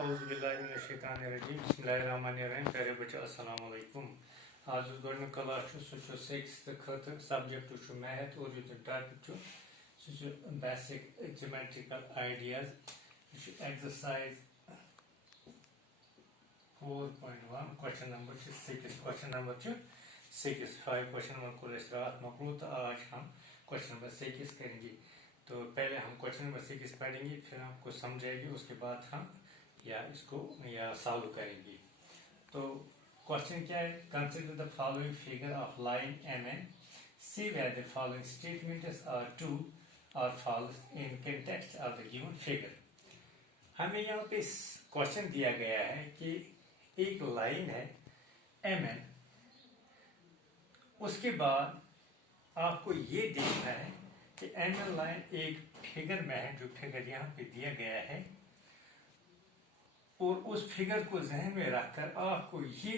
औज़ुबिल्लाहिमिनश्शैतानिर्रजीम बिस्मिल्लाहिर्रहमानिर्रहीम प्यारे बच्चों अस्सलाम वालेकुम। आज गोडन क्लास सह 6th खतर सब्जेक्ट मैथ और यु topic basic geometrical ideas exercise 4.1 question number 6 5 question number को रात मकलू तो आज हम क्वेश्चन नंबर 6 करेंगे। तो पहले हम क्वेश्चन नंबर 6 पढ़ेंगे, फिर आपको समझाएंगे, उसके बाद हम इसको सॉल्व करेंगे। तो क्वेश्चन क्या है? Consider the following figure of line M N, C where the following statements are true और false in context of the given figure. हमें यहाँ पे क्वेश्चन दिया गया है कि एक लाइन है एम एन, उसके बाद आपको ये देखना है कि एम एन लाइन एक फिगर में है, जो फिगर यहाँ पे दिया गया है, और उस फिगर को जहन में रखकर आपको ये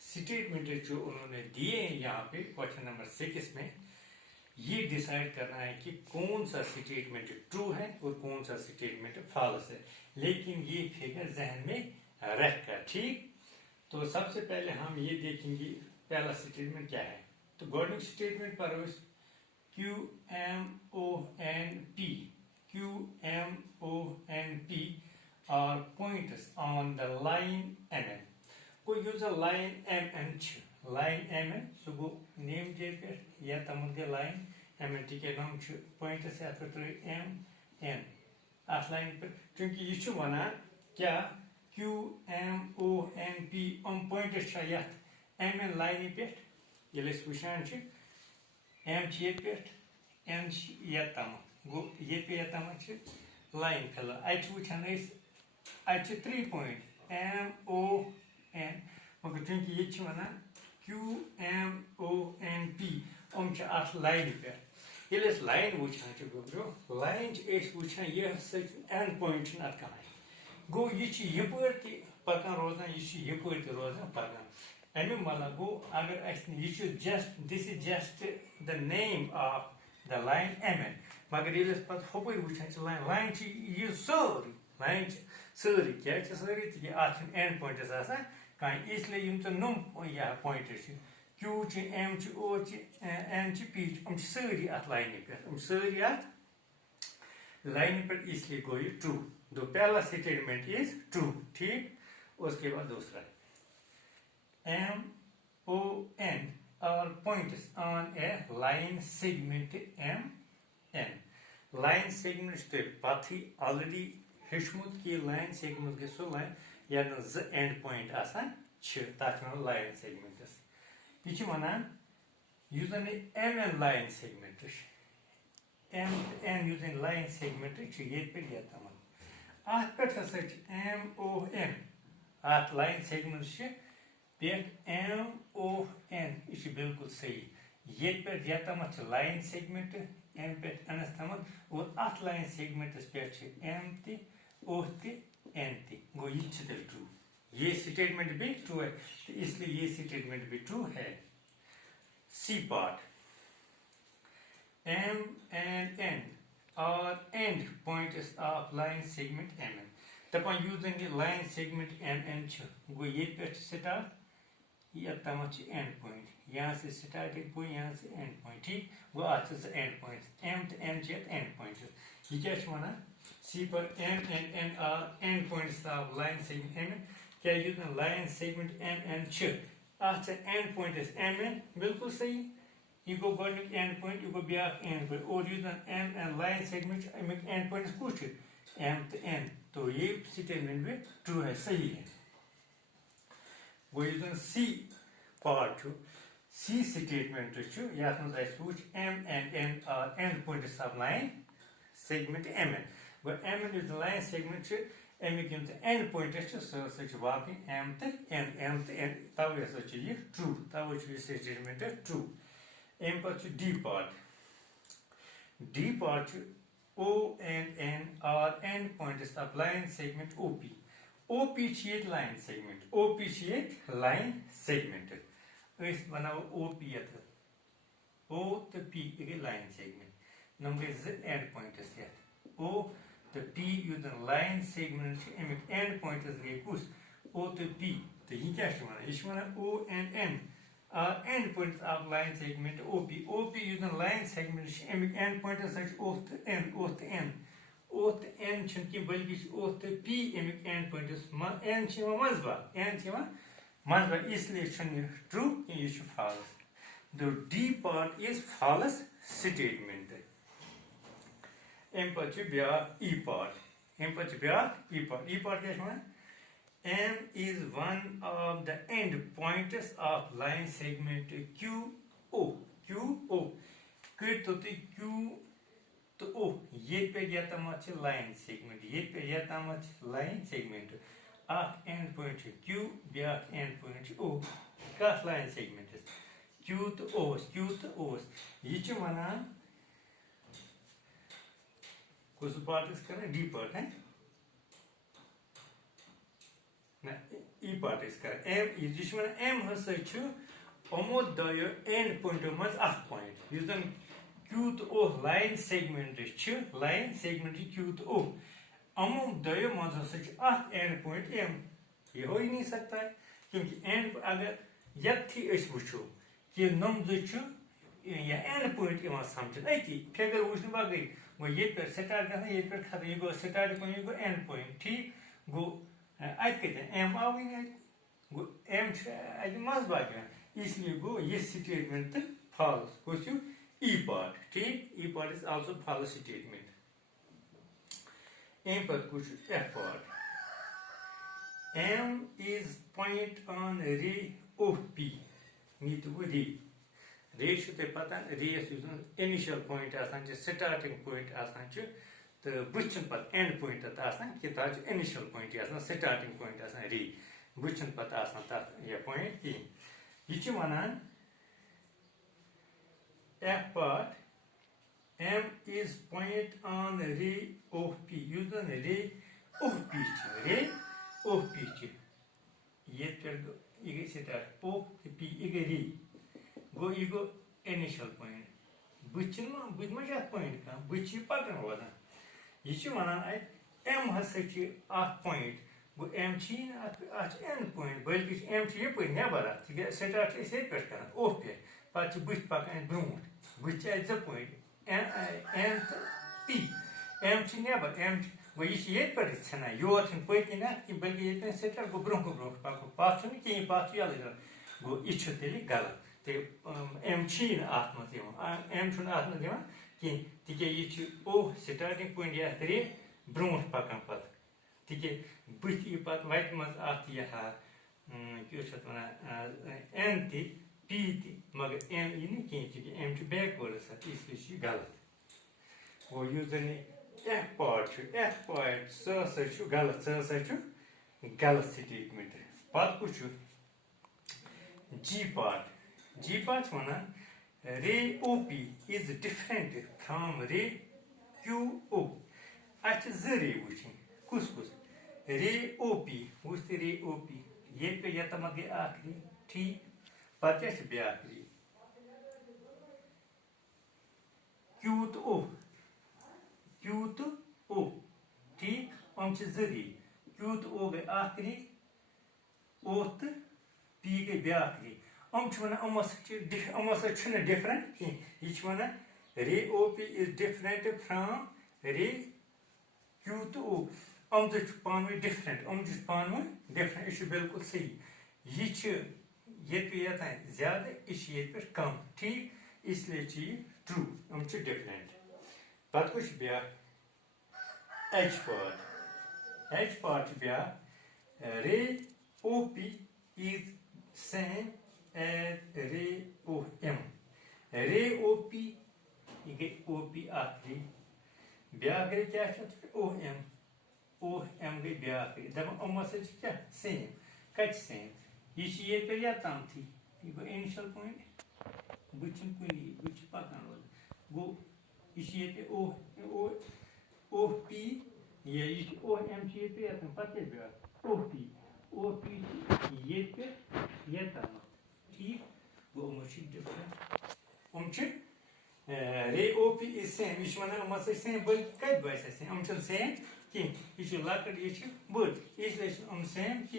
स्टेटमेंट जो उन्होंने दिए हैं यहाँ पे क्वेश्चन नंबर 6 में, ये डिसाइड करना है कि कौन सा स्टेटमेंट ट्रू है और कौन सा स्टेटमेंट फॉल्स है, लेकिन ये फिगर जहन में रखकर। ठीक, तो सबसे पहले हम ये देखेंगे पहला स्टेटमेंट क्या है। तो गवर्निंग स्टेटमेंट पर QMONP are points on the line MN. Ko use a line MN. Line MN so go name date या तमन के line MN के नाम points है तो MN आठ लाइन पर, क्योंकि ये चु वना क्या QMONP points या MN line पे ये लिस्ट विशान छ M ये पे N या तम गो ये पे या तम छ line कलर आई वुचन अच्छे 3 पॉइंट MON, मगर चूंकि ये वना QMONP लाइन पे ये लाइन वुचान गोब्रो लाइन वुचान ये एंड पॉइंट अत कहानी गो ये यपर पकान रोजान ये रोजान पकान अमे मतलब गो अगर ये just this is just the name of the line MN, मगर ये होपर वुचान लाइन ये सोरी लाइन सारी क्या सारी एंड पॉइंट्स कहीं, इसलिए नुम point Q M O N P सारी अत लाइन पे सारी अत लाइन पर, इसलिए गो ये ट्रू। तो पहला स्टेटमेंट इज ट्रू। ठीक, उसके बाद दूसरा MON और points on A line segment MN। Line segment तो पथी ऑलरेडी हेचमुत कि लाइन सेगमेंट गो सो लाइन या ज एंड पॉइंट आसान लाइन सेगमेंट्स ये वनान MN line segment MN line segment ये पे तमन अत पे MON अत लाइन सेगमेंट पे MON यह बिल्कुल सही ये पे तमत लाइन सेगमेंट M पे N तमत और अत लाइन सेगमेंट्स पे M ति O ति N ति गो ये ट्रू। ये स्टेटमेंट भी ट्रू है, तो इसलिए ये स्टेटमेंट भी ट्रू है। C part M and N are end points of line segment MN। Tapan using line segment MN गो ये पे स्टार्ट ये तमत एंड पॉइंट, यहाँ से स्टार्टिंग पॉइंट यहाँ से एंड पॉइंट। ठीक, गो आज एंड पॉइंट M तो N एंड पॉइंट ये क्या वना सी पर M and N are end points of line segment MN क्या यूजन लाइन सेगमेंट MN आज एंड पॉइंट MN बिल्कुल सही, ये गो गवर्निंग एंड पॉइंट ये गो ब्या एंड पॉइंट और यूजन MN line segment and point कुछ M तो N, तो ये स्टेटमेंट भी ट्रू है, सही है। वो यूजन सी पार्ट सी स्टेटमेंट या M and N are end points of line segment MN। वो MN is line segment अमिक एंड पॉइंट वाकई M तो N तवे ये ट्रू, तवे स्टेटमेंट ट्रू। अम पे D part O and N are end points of line segment OP ये लाइन सेगमेंट OP ये लाइन सेगमेंट बनाओ OP O तो P लाइन सेगमेंट नम गई एंड पॉइंट्स O तो P यूजन लाइन सेगमेंट अमिक एंड पॉइंट्स गए कुस O तो P तो ये क्या O and N are end points of line segment OP यूजन लाइन सेगमेंट अमिक एंड पॉइंट्स O तो N O तो N की बल्कि O तो P Amik end points N मजबा इसलिए ट्रू ये false. The D part is false statement. M E part. E part M is one of the end points of line segment QO. Q to O. ये पे यता much line segment. Of end point Q ब्या end point O. Kas line segment is Q to O. ये च मना कुछ part इसका ना D part है ना E part इसका M जिसमें M हंसा च अमोद दायो end point मज आठ point यूजन Q to O line segment Q to O Amod दायो मज हंसा च आठ end point M ये हो ही नहीं सकता है क्योंकि end अगर यथी इस वुचो कि नम जो या end point इवान समझ नहीं थी फिर वुचने बाकी वो ये पर स्टार्ट करना ये पर खत्म ये गो स्टार्ट पॉइंट ये गो एंड पॉइंट ठीक गो आज कहते हैं एम आवी नहीं गो एम आज मज़ बाकी इसलिए गो ये स्टेटमेंट फॉल्स कुछ ई पार्ट ठीक E part is also false statement M पर कुछ F part M is point on ray of P नीट वो रे ते पता रे इनिशियल पॉइंट स्टार्टिंग पॉइंट तो बुचन पत एंड पॉइंट कि initial point starting point ray बुचन पत ये पॉइंट ये वनान F part M is point on ray of P यूजन रे ऑफ पी ये स्टार्ट ऑफ पी ये रे गो ये गो इनिशियल पॉइंट बुझ पॉइंट का बुझ पकन रोजान ये वनान एम हसा पॉइंट गो एम एंड पॉइंट बल्कि एम ये नबर स्टार्ट ये पे कर ओह पे पे बुझ पकान ब्रोट बुझ जो पॉइंट एन तो पी एम नबर एम गो ये पे छान योर पकि ना बल्कि ये स्टार्ट गो ब्रो पको पाथ कहीं पाथ यल गो यह तेल गलत तो एम अत मज एम कहीं तिके यह ओ स्टार्टिंग पॉइंट ये रे ब्रो पकान पत तिके बुथ पे वत मज यह एन ती पी ती मगर एम यी ना कहीं एम बैकवर्ड इसलिए गलत वो जन एफ पार्ट सह गलत गलत स्टेटमेंट पत कुछ G part वनान रे OP is different from रे QO अच्छे ज रे वुचन कुस रे OP वुच रे OP ये पे यत मत गए आखिरी ठीक पत क्या ब्याक रे Q to O ठीक हम ज रे Q to O गए आखिरी O तो P गए ब्याक रे different कहीं रे OP is different from रे Q to O पानवे different different यह बिल्कुल सही ये पे ज्यादा ये पे कम ठीक इसलिए ट्रू डिफरेंट पत कुछ ब्या H part ब्या रे OP is same as रे OM रे OP ये गई OP आखिरी ब्या गई क्या OM गई ब्या आखिरी दम क्या सेम कच सेम ये पे या ताम थी ये गो इनिशियल पॉइंट बुचन कुनी बुच पकान गो ये पे OP ये OM ये पे या ताम पते ब्या OP ये पे या ताम ठीक वो डिफरेंट रे OP is सेम यह वन सेम बल्कि कत बस सेम सेम कहें यह लकट यह बड़ इसलिए सेम कि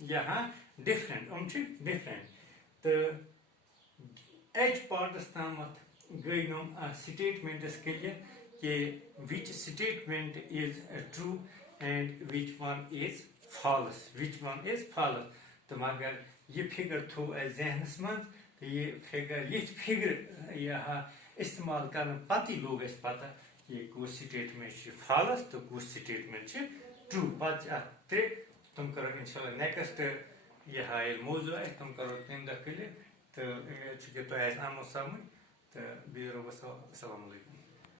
यहाँ डिफरेंट डिफरेंट तो एच पार्टस तम गई स्टेटमेंट्स क्लियर कि which statement is true and which one is false तो मगर यह फिगर थो जहनस मज तो यह फिगर फिगर यह इस्तेमाल कर पत लोग पता कि कुछ स्टेटमेंट फॉल्स तो कुछ स्टेटमेंट ट्रू पे तुम करो इंशाल्लाह नेक्स्ट यह मौजू तुम करो तम दह क्लियर तो तो आमो समझ तो बी रोबस अस्सलाम वालेकुम।